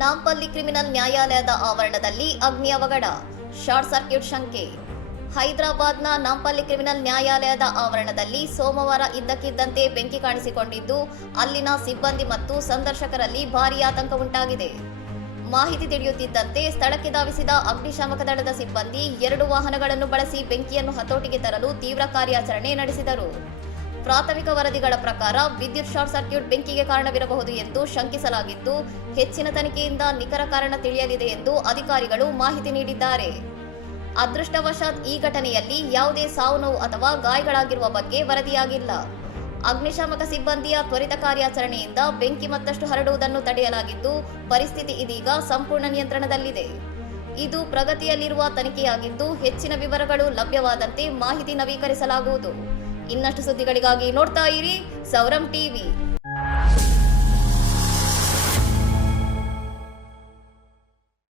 Nampally criminal ನ್ಯಾಯಾಲಯದ ಆವರಣದಲ್ಲಿ ಅಗ್ನಿ ಅವಘಡ, ಶಾರ್ಟ್ ಸರ್ಕ್ಯೂಟ್ ಶಂಕೆ. ಹೈದರಾಬಾದ್ನ ನಾಂಪಲ್ಲಿ ಕ್ರಿಮಿನಲ್ ನ್ಯಾಯಾಲಯದ ಆವರಣದಲ್ಲಿ ಸೋಮವಾರ ಇದ್ದಕ್ಕಿದ್ದಂತೆ ಬೆಂಕಿ ಕಾಣಿಸಿಕೊಂಡಿದ್ದು, ಅಲ್ಲಿನ ಸಿಬ್ಬಂದಿ ಮತ್ತು ಸಂದರ್ಶಕರಲ್ಲಿ ಭಾರೀ ಆತಂಕ ಉಂಟಾಗಿದೆ. ಮಾಹಿತಿ ತಿಳಿಯುತ್ತಿದ್ದಂತೆ ಸ್ಥಳಕ್ಕೆ ಧಾವಿಸಿದ ಅಗ್ನಿಶಾಮಕ ದಳದ ಸಿಬ್ಬಂದಿ 2 ವಾಹನಗಳನ್ನು ಬಳಸಿ ಬೆಂಕಿಯನ್ನು ಹತೋಟಿಗೆ ತರಲು ತೀವ್ರ ಕಾರ್ಯಾಚರಣೆ ನಡೆಸಿದರು. ಪ್ರಾಥಮಿಕ ವರದಿಗಳ ಪ್ರಕಾರ ವಿದ್ಯುತ್ ಶಾರ್ಟ್ ಸರ್ಕ್ಯೂಟ್ ಬೆಂಕಿಗೆ ಕಾರಣವಿರಬಹುದು ಎಂದು ಶಂಕಿಸಲಾಗಿದ್ದು, ಹೆಚ್ಚಿನ ತನಿಖೆಯಿಂದ ನಿಖರ ಕಾರಣ ತಿಳಿಯಲಿದೆ ಎಂದು ಅಧಿಕಾರಿಗಳು ಮಾಹಿತಿ ನೀಡಿದ್ದಾರೆ. ಅದೃಷ್ಟವಶಾತ್ ಈ ಘಟನೆಯಲ್ಲಿ ಯಾವುದೇ ಸಾವು-ನೋವು ಅಥವಾ ಗಾಯಗಳಾಗಿರುವ ಬಗ್ಗೆ ವರದಿಯಾಗಿಲ್ಲ. ಅಗ್ನಿಶಾಮಕ ಸಿಬ್ಬಂದಿಯ ತ್ವರಿತ ಕಾರ್ಯಾಚರಣೆಯಿಂದ ಬೆಂಕಿ ಮತ್ತಷ್ಟು ಹರಡುವುದನ್ನು ತಡೆಯಲಾಗಿದ್ದು, ಪರಿಸ್ಥಿತಿ ಇದೀಗ ಸಂಪೂರ್ಣ ನಿಯಂತ್ರಣದಲ್ಲಿದೆ. ಇದು ಪ್ರಗತಿಯಲ್ಲಿರುವ ತನಿಖೆಯಾಗಿದ್ದು, ಹೆಚ್ಚಿನ ವಿವರಗಳು ಲಭ್ಯವಾದಂತೆ ಮಾಹಿತಿ ನವೀಕರಿಸಲಾಗುವುದು. ಇನ್ನಷ್ಟು ಸುದ್ದಿಗಳಿಗಾಗಿ ನೋಡ್ತಾ ಇರಿ ಸೌರಂ ಟಿವಿ.